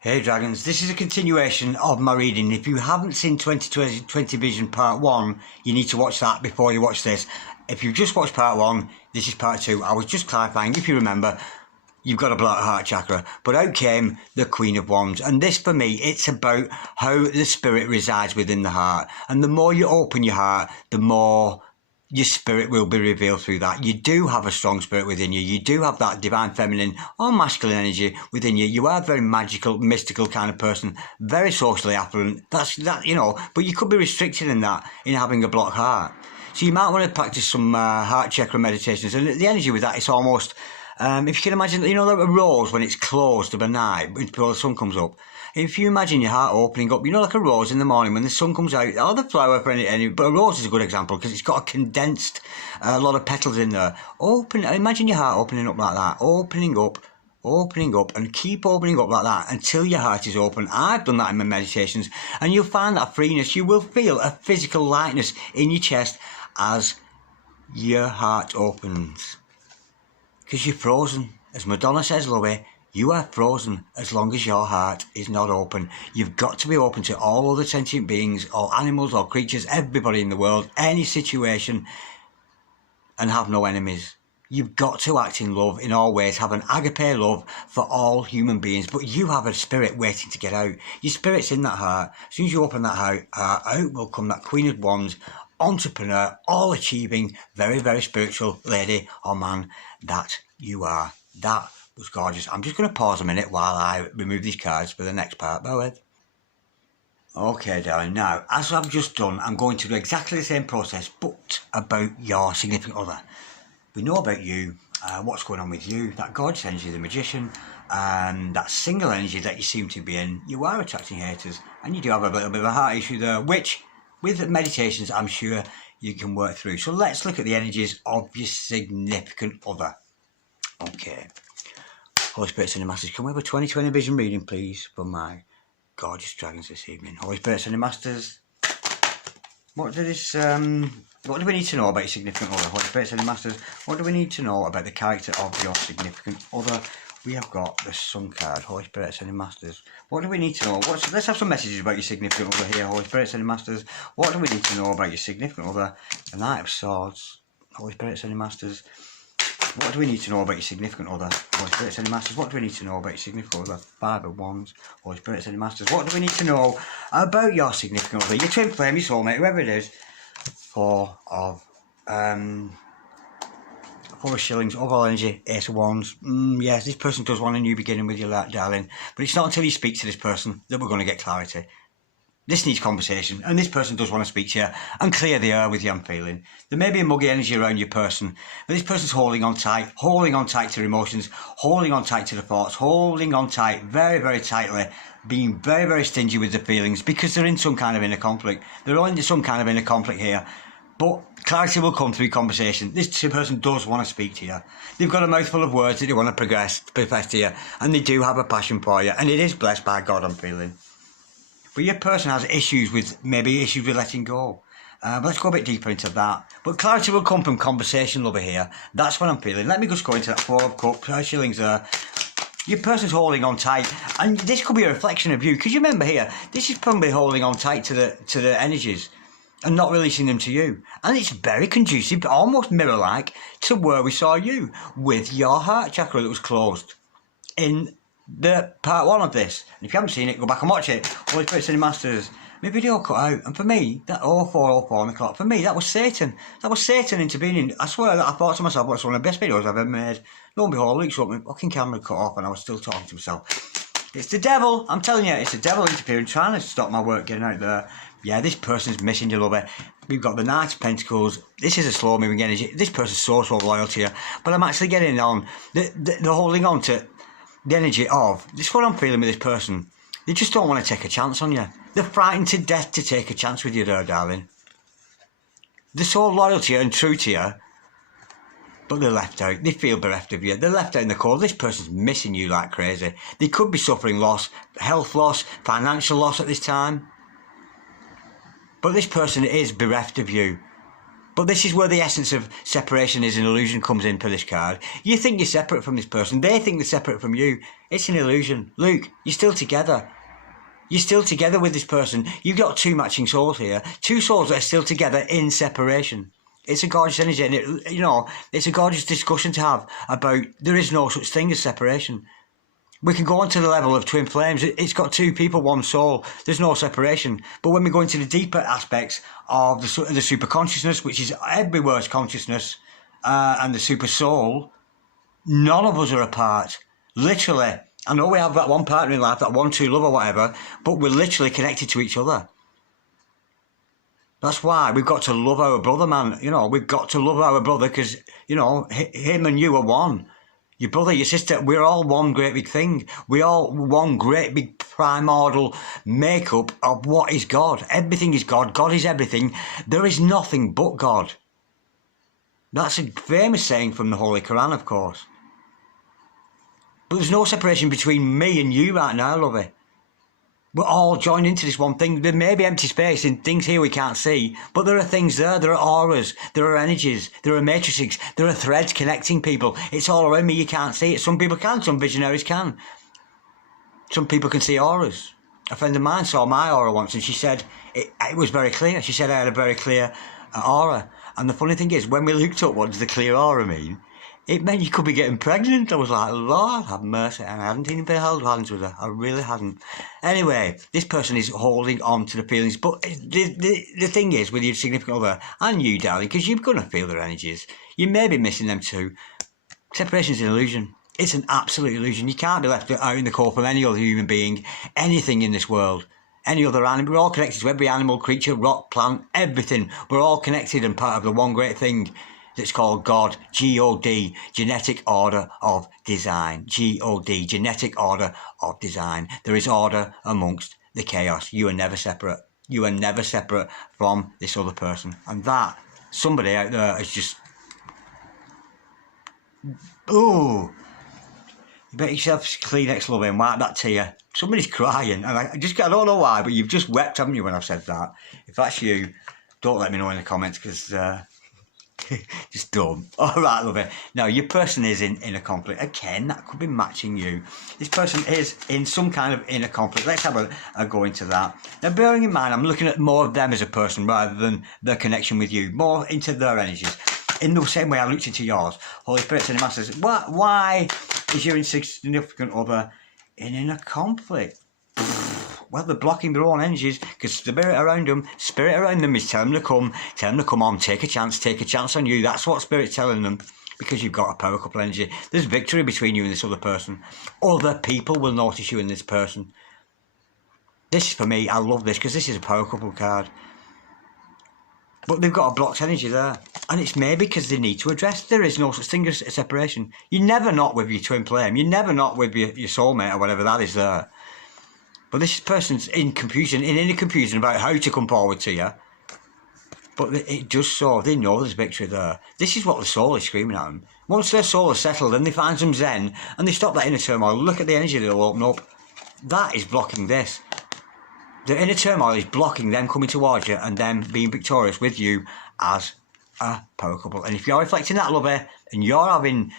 Hey Dragons, this is a continuation of my reading. If you haven't seen 2020 Vision Part 1, you need to watch that before you watch this. If you've just watched Part 1, this is Part 2. I was just clarifying, if you remember, you've got a blocked heart chakra, but out came the Queen of Wands. And this, for me, it's about how the spirit resides within the heart. And the more you open your heart, the more your spirit will be revealed through that. You do have a strong spirit within you. You do have that divine feminine or masculine energy within you. You are a very magical, mystical kind of person, very socially affluent. That's that, but you could be restricted in that, in having a blocked heart. So you might want to practice some heart chakra meditations. And the energy with that, it's almost, if you can imagine, like a rose when it's closed of a night before the sun comes up. If you imagine your heart opening up, like a rose in the morning when the sun comes out, or the flower for any, but a rose is a good example because it's got a condensed, a lot of petals in there. Imagine your heart opening up like that, opening up, and keep opening up like that until your heart is open. I've done that in my meditations, and you'll find that freeness. You will feel a physical lightness in your chest as your heart opens. Because you're frozen. As Madonna says, Louie, you are frozen as long as your heart is not open. You've got to be open to all other sentient beings, or animals, or creatures, everybody in the world, any situation, and have no enemies. You've got to act in love in all ways, have an agape love for all human beings, but you have a spirit waiting to get out. Your spirit's in that heart. As soon as you open that heart, out will come that Queen of Wands, entrepreneur, all-achieving, very, very spiritual lady or man that you are. That was gorgeous. I'm just going to pause a minute while I remove these cards for the next part. Bear with. Okay, darling. Now, as I've just done, I'm going to do exactly the same process, but about your significant other. We know about you, what's going on with you, that gorgeous energy, the magician, and that single energy that you seem to be in. You are attracting haters, and you do have a little bit of a heart issue there, which, with meditations, I'm sure you can work through. So let's look at the energies of your significant other. Okay. Holy Spirit, send a message. Can we have a 2020 vision reading, please, for my gorgeous dragons this evening? Holy Spirit, send a masters. What do we need to know about your significant other? Holy Spirit, send a masters. What do we need to know about the character of your significant other? We have got the Sun card. Holy Spirit, send a masters. What do we need to know? Let's have some messages about your significant other here. Holy Spirit, send a masters. What do we need to know about your significant other? The Knight of Swords. Holy Spirit, send a masters. What do we need to know about your significant other? Holy Spirit, send masters. What do we need to know about your significant other? Five of Wands. Holy Spirit, send masters. What do we need to know about your significant other? Your twin flame, your soulmate, whoever it is. Four of shillings, overall energy, Ace of Wands. Yes, this person does want a new beginning with you, darling. But it's not until you speak to this person that we're going to get clarity. This needs conversation, and this person does want to speak to you and clear the air with you, I'm feeling. There may be a muggy energy around your person, but this person's holding on tight to their emotions, holding on tight to the thoughts, holding on tight very, very tightly, being very, very stingy with the feelings because they're in some kind of inner conflict. They're in some kind of inner conflict here. But clarity will come through conversation. This person does want to speak to you. They've got a mouthful of words that they want to profess to you, and they do have a passion for you, and it is blessed by God, I'm feeling. But your person has issues with letting go. But let's go a bit deeper into that. But clarity will come from conversation, lover, here. That's what I'm feeling. Let me just go into that Four of Cups, shillings there. Your person's holding on tight, and this could be a reflection of you. Because you remember here, this is probably holding on tight to the energies and not releasing them to you. And it's very conducive, almost mirror-like, to where we saw you with your heart chakra that was closed in the part 1 of this. And if you haven't seen it, go back and watch it. Holy Spirit, send masters. My video cut out, and for me, that 0404 on the clock, for me, that was Satan. That was Satan intervening. I swear that I thought to myself, what's one of the best videos I've ever made? Lo and behold, Luke's up, my fucking camera cut off, and I was still talking to myself. It's the devil, I'm telling you, it's the devil interfering, trying to stop my work getting out there. Yeah, this person's missing you, lover. We've got the Knight of Pentacles. This is a slow moving energy. This person's so loyal to you, but I'm actually getting on. They're holding on to the energy of, this is what I'm feeling with this person. They just don't want to take a chance on you. They're frightened to death to take a chance with you there, darling. They're so loyal to you and true to you, but they're left out. They feel bereft of you. They're left out in the cold. This person's missing you like crazy. They could be suffering loss, health loss, financial loss at this time. But this person is bereft of you. But this is where the essence of separation is an illusion comes in for this card. You think you're separate from this person. They think they're separate from you. It's an illusion. Luke, you're still together. You're still together with this person. You've got two matching souls here. Two souls that are still together in separation. It's a gorgeous energy, and it's a gorgeous discussion to have about there is no such thing as separation. We can go on to the level of twin flames. It's got two people, one soul. There's no separation. But when we go into the deeper aspects of the super consciousness, which is everywhere's consciousness, and the super soul, none of us are apart. Literally. I know we have that one partner in life, that one true love or whatever, but we're literally connected to each other. That's why we've got to love our brother, man. We've got to love our brother because, him and you are one. Your brother, your sister, we're all one great big thing. We're all one great big primordial makeup of what is God. Everything is God. God is everything. There is nothing but God. That's a famous saying from the Holy Quran, of course. But there's no separation between me and you right now, lovey. We're all joined into this one thing. There may be empty space and things here we can't see, but there are things there. There are auras, there are energies, there are matrices, there are threads connecting people. It's all around me. You can't see it. Some people can, some visionaries can. Some people can see auras. A friend of mine saw my aura once and she said it was very clear. She said I had a very clear aura. And the funny thing is, when we looked up what does the clear aura mean, it meant you could be getting pregnant. I was like, Lord have mercy. And I hadn't even been held hands with her. I really hadn't. Anyway, this person is holding on to the feelings. But the thing is, with your significant other, and you, darling, because you're going to feel their energies, you may be missing them too. Separation is an illusion. It's an absolute illusion. You can't be left out in the cold from any other human being, anything in this world. Any other animal. We're all connected to every animal, creature, rock, plant, everything. We're all connected and part of the one great thing. It's called God, G-O-D, Genetic Order of Design. G-O-D, Genetic Order of Design. There is order amongst the chaos. You are never separate. You are never separate from this other person. And that, somebody out there is just... Ooh. You bet yourself Kleenex, love, and wipe that tear. Somebody's crying. And I don't know why, but you've just wept, haven't you, when I've said that? If that's you, don't let me know in the comments, because... just dumb. All right, love it. Now, your person is in a conflict. Again, that could be matching you. This person is in some kind of inner conflict. Let's have a go into that. Now, bearing in mind, I'm looking at more of them as a person rather than their connection with you. More into their energies. In the same way I looked into yours. Holy Spirit and the Masters. Why is your insignificant other in a conflict? Well, they're blocking their own energies because spirit around them is telling them to come on, take a chance on you. That's what spirit's telling them because you've got a power couple energy. There's victory between you and this other person. Other people will notice you in this person. This is for me, I love this because this is a power couple card. But they've got a blocked energy there. And it's maybe because they need to address. There is no such thing as a separation. You're never not with your twin flame. You're never not with your soulmate or whatever that is there. But this person's in inner confusion about how to come forward to you. But it just so, they know there's victory there. This is what the soul is screaming at them. Once their soul is settled and they find some zen and they stop that inner turmoil, look at the energy that'll open up. That is blocking this. The inner turmoil is blocking them coming towards you and them being victorious with you as a power couple. And if you're reflecting that, lover, and you're having...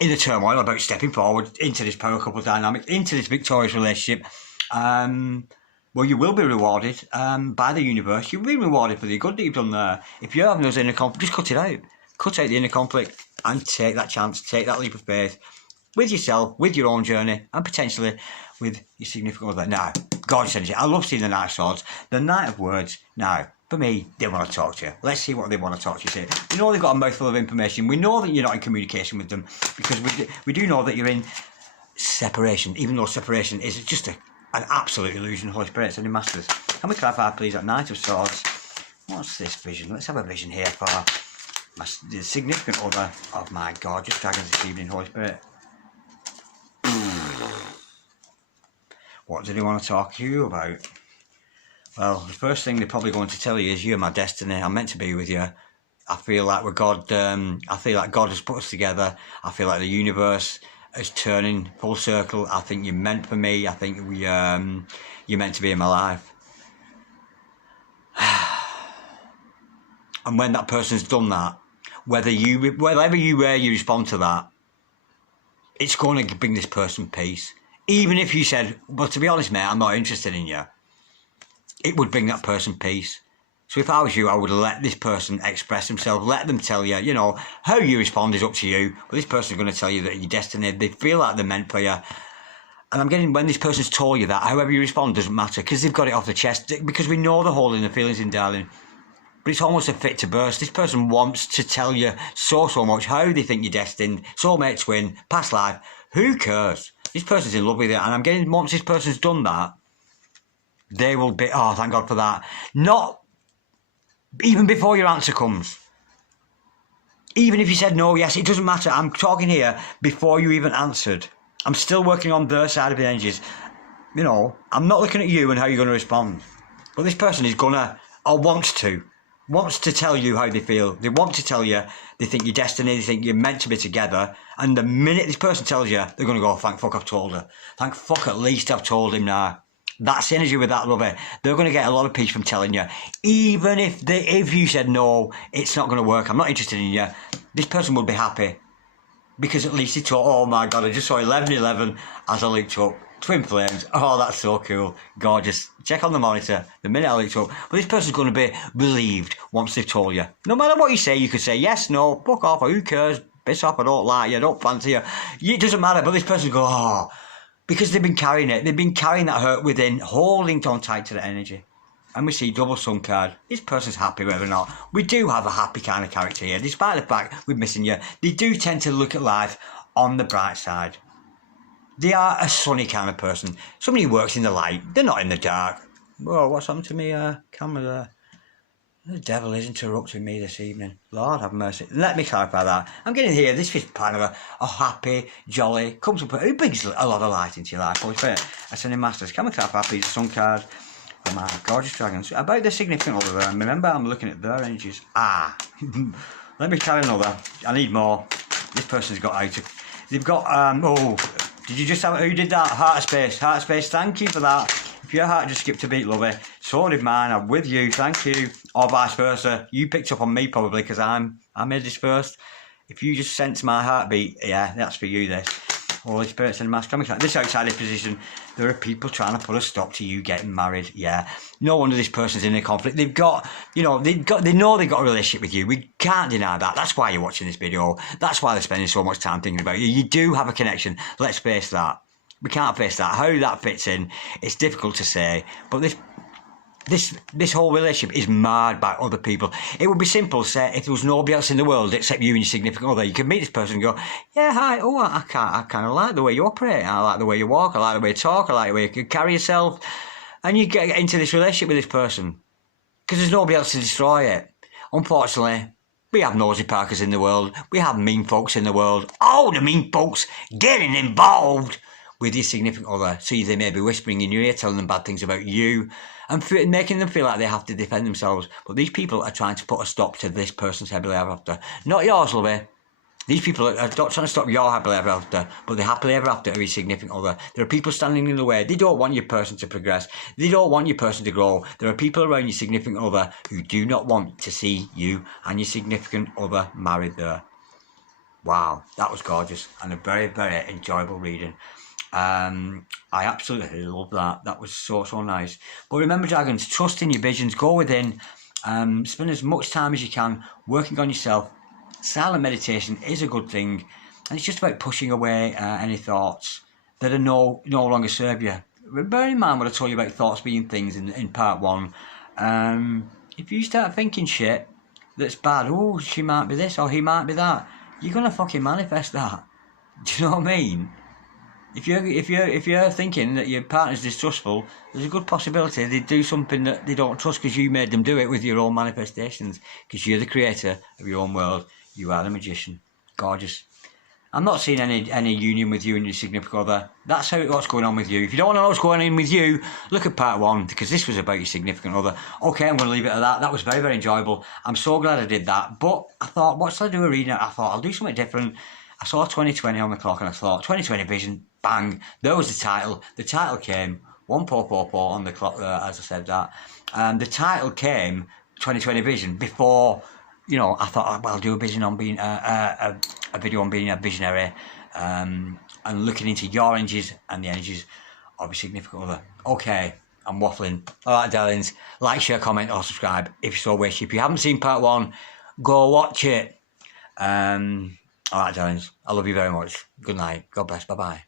in the turmoil about stepping forward into this power couple dynamic, into this victorious relationship, well, you will be rewarded by the universe. You'll be rewarded for the good that you've done there. If you're having those inner conflict, just cut it out. Cut out the inner conflict and take that chance, take that leap of faith with yourself, with your own journey, and potentially with your significant other. Now, gorgeous energy. I love seeing the Knight of Swords, the Knight of Words. Now, for me, they want to talk to you. Let's see what they want to talk to you. Say. We know they've got a mouthful of information. We know that you're not in communication with them because we do know that you're in separation, even though separation is just an absolute illusion. Holy Spirit, sending masters. Can we clarify, please, that Knight of Swords? What's this vision? Let's have a vision here for the significant other of my gorgeous dragons this evening, Holy Spirit. What do they want to talk to you about? Well, the first thing they're probably going to tell you is you're my destiny. I'm meant to be with you. I feel like we're God. I feel like God has put us together. I feel like the universe is turning full circle. I think you're meant for me. I think you're meant to be in my life. And when that person's done that, whatever you respond to that, it's going to bring this person peace. Even if you said, well, to be honest, mate, I'm not interested in you, it would bring that person peace. So if I was you, I would let this person express themselves, let them tell you, you know, how you respond is up to you, but this person's going to tell you that you're destined, they feel like they're meant for you. And I'm getting, when this person's told you that, however you respond doesn't matter, because they've got it off the chest, because we know they're holding their feelings in, darling. But it's almost a fit to burst. This person wants to tell you so much how they think you're destined, soulmate, twin, past life. Who cares? This person's in love with you, and I'm getting, once this person's done that, they will be, oh, thank God for that. Not even before your answer comes. Even if you said no, yes, it doesn't matter. I'm talking here before you even answered. I'm still working on their side of the energies. You know, I'm not looking at you and how you're going to respond. But this person is gonna, or wants to tell you how they feel. They want to tell you they think you're destined, they think you're meant to be together. And the minute this person tells you, they're going to go, thank fuck I've told her. Thank fuck at least I've told him now. That's the energy with that lover. They're going to get a lot of peace from telling you. Even if you said no, it's not going to work, I'm not interested in you, this person will be happy. Because at least he thought, oh my God, I just saw 11:11 as I looked up. Twin flames. Oh, that's so cool. Gorgeous. Check on the monitor the minute I looked up. But this person's going to be relieved once they've told you. No matter what you say, you could say yes, no, fuck off, or who cares, piss off, I don't like you, I don't fancy you. It doesn't matter, but this person's going, oh, because they've been carrying it. They've been carrying that hurt within, holding on tight to that energy. And we see double sun card. This person's happy whether or not. We do have a happy kind of character here. Despite the fact we're missing you, they do tend to look at life on the bright side. They are a sunny kind of person. Somebody who works in the light. They're not in the dark. Whoa, what's happened to me? Camera there. The devil is interrupting me this evening. Lord have mercy. Let me clarify that. I'm getting here. This is kind of a happy, jolly, comfortable. Who brings a lot of light into your life? Always fair. Ascending Masters. Can we clarify, please? Sun card. For my gorgeous dragons. About the significant other there. Remember, I'm looking at their energies. Let me carry another. I need more. This person's got out of. They've got. Did you just have. Who did that? Heart space. Heart space. Thank you for that. If your heart just skipped a beat, lovey. So did mine. I'm with you. Thank you. Or vice versa. You picked up on me probably because I made this first. If you just sense my heartbeat, yeah, that's for you. This. Holy Spirit and Mass. This outside position, there are people trying to put a stop to you getting married. Yeah, no wonder this person's in a conflict. They've got, they know they've got a relationship with you. We can't deny that. That's why you're watching this video. That's why they're spending so much time thinking about you. You do have a connection. Let's face that. We can't face that. How that fits in, it's difficult to say. But this whole relationship is marred by other people. It would be simple, say, if there was nobody else in the world except you and your significant other, you could meet this person and go, yeah, hi, oh, I kind of like the way you operate, I like the way you walk, I like the way you talk, I like the way you carry yourself. And you get into this relationship with this person because there's nobody else to destroy it. Unfortunately, we have nosy parkers in the world. We have mean folks in the world. Oh, the mean folks getting involved with your significant other. So they may be whispering in your ear, telling them bad things about you and making them feel like they have to defend themselves. But these people are trying to put a stop to this person's happily ever after. Not yours, lovey. These people are not trying to stop your happily ever after, but the happily ever after of your significant other. There are people standing in the way. They don't want your person to progress. They don't want your person to grow. There are people around your significant other who do not want to see you and your significant other married there. Wow, that was gorgeous and a very, very enjoyable reading. I absolutely love that. That was so nice. But remember, dragons, trust in your visions. Go within. Spend as much time as you can working on yourself. Silent meditation is a good thing, and it's just about pushing away any thoughts that are no longer serve you. Bear in mind what I told you about thoughts being things in part one. If you start thinking shit that's bad, oh, she might be this or he might be that, you're gonna fucking manifest that. Do you know what I mean? If you're thinking that your partner's distrustful, there's a good possibility they do something that they don't trust because you made them do it with your own manifestations. Because you're the creator of your own world. You are the magician. Gorgeous. I'm not seeing any union with you and your significant other. That's what's going on with you. If you don't want to know what's going on with you, look at part one, because this was about your significant other. Okay, I'm going to leave it at that. That was very, very enjoyable. I'm so glad I did that. But I thought, what should I do a reading? I thought, I'll do something different. I saw 2020 on the clock and I thought, 2020 vision, bang. There was the title. The title came, 1444 on the clock there, as I said that. The title came, 2020 vision, before you know, I thought, well, I'll do a vision on being a video on being a visionary, and looking into your energies and the energies of a significant other. Okay, I'm waffling. All right, darlings, like, share, comment, or subscribe if you so wish. If you haven't seen part 1, go watch it. All right, darlings, I love you very much. Good night. God bless. Bye bye.